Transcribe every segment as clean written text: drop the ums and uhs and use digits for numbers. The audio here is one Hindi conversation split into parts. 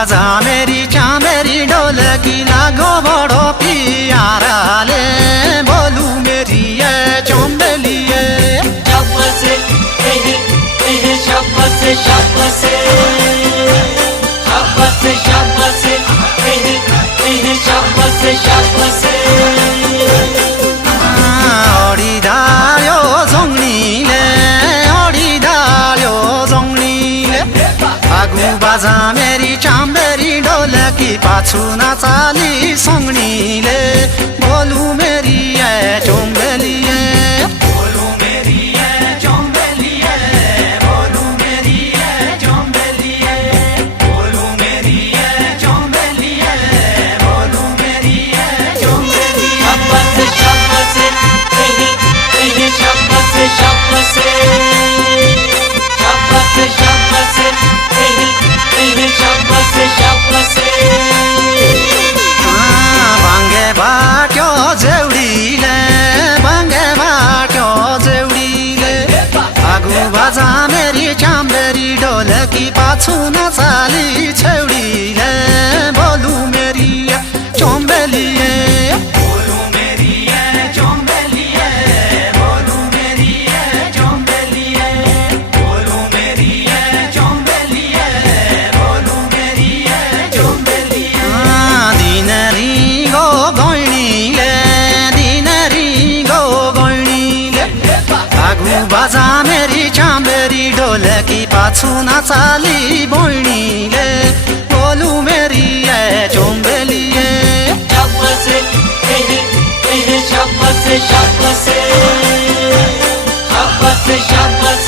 बाजा मेरी चामेरी ढोलकी लागो बड़ो प्यारा ले बोलू मेरी ये चोंबेली ये शाबाश शाबाश शाबाश शाबाश शाबाश शाबाश शाबाश 어리다요 정리래 어리다요 정리래 아구 바자 메리 चाम्बेरी ढोलकी पाछू नाचाली सङ्गनीले बोलू मेरी ये चोंबेली ये बोलू मेरी ये चोंबेली ये बोलू मेरी ये चोंबेली ये बोलू मेरी ये चोंबेली ये बोलू मेरी ये चोंबेली शाबाश शाबाश शाबाश शाबाश शाबाश शाबाश शाबाश शाबाश भाङ्गे बाट्यो जेउडीले भाङ्गे बाट्यो जेउडीले आगु बाजा मेरी चाम्बेरी ढोलकी पाछू नचाली छेउडीले बोलू मेरी चोम्बेली ये बोलू मेरी ये चोम्बेली ये बोलू मेरी ये चोम्बेली ये बोलू मेरी ये चोम्बेली ये बोलू मेरी ये चोम्बेली दिनरी गो गैनीले दिनरी गो गैनीले आगु बाजा मेरी चाम्बेरी ढोलकी पाछू नाचाली बहिनीले बोलू मेरी ये चोम्बेली ये शाबाश शाबाश शाबाश शाबाश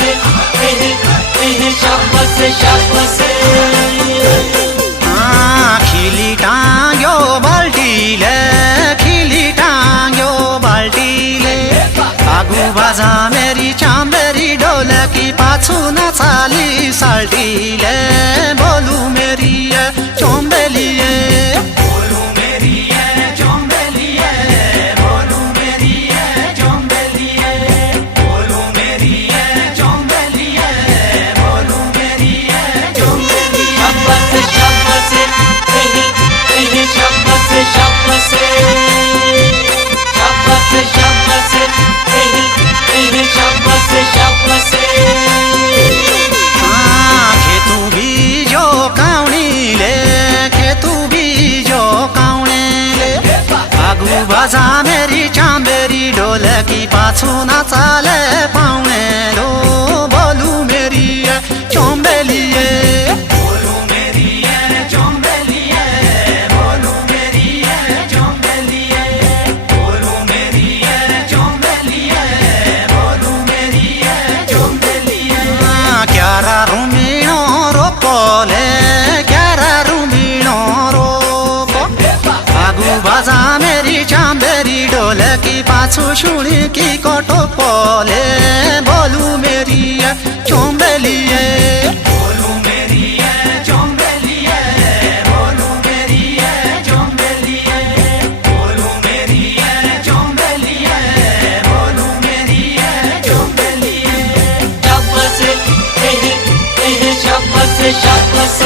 शाबाश शाबाश शाबाश खिली टाङ्यो बाल्टीले खिली टाङ्यो बाल्टीले आगु बाजा मेरी चाम्बेरी ढोलकी पाछू नचाली साल्टीले बोलू मेरी ये चोम्बेली ये बोलू मेरी ये चोम्बेली ये बोलू मेरी ये चोम्बेली ये बोलू मेरी ये चोम्बेली ये बोलू मेरी ये चोम्बेली शाबाश शाबाश शाबाश शाबाश शाबाश शाबाश शाबाश शाबाश खेतु बीजो काउनीले खेतु बीजो काउनेले आगु बाजा मेरी चाम्बेरी ढोलकी पाछू नाचाले पाउनेलो बोलू मेरी ये चोम्बेली ये बोलू मेरी ये चोम्बेली ये बोलू मेरी ये चोम्बेली ये बोलू मेरी ये चोम्बेली ये बोलू मेरी ये चोम्बेली ये क्यारा रुमिनो रोपोले क्यारा रुमिनो रोपो आगु बाजा मेरी चाम्बेरी ढोलकी पाछू शुणकी कटोपोले बोलू मेरी ये चोम्बेली ये बोलू मेरी ये चोम्बेली ये बोलू मेरी ये चोम्बेली ये बोलू मेरी ये चोम्बेली ये बोलू मेरी ये चोम्बेली ये शाबाश शाबाश शाबाश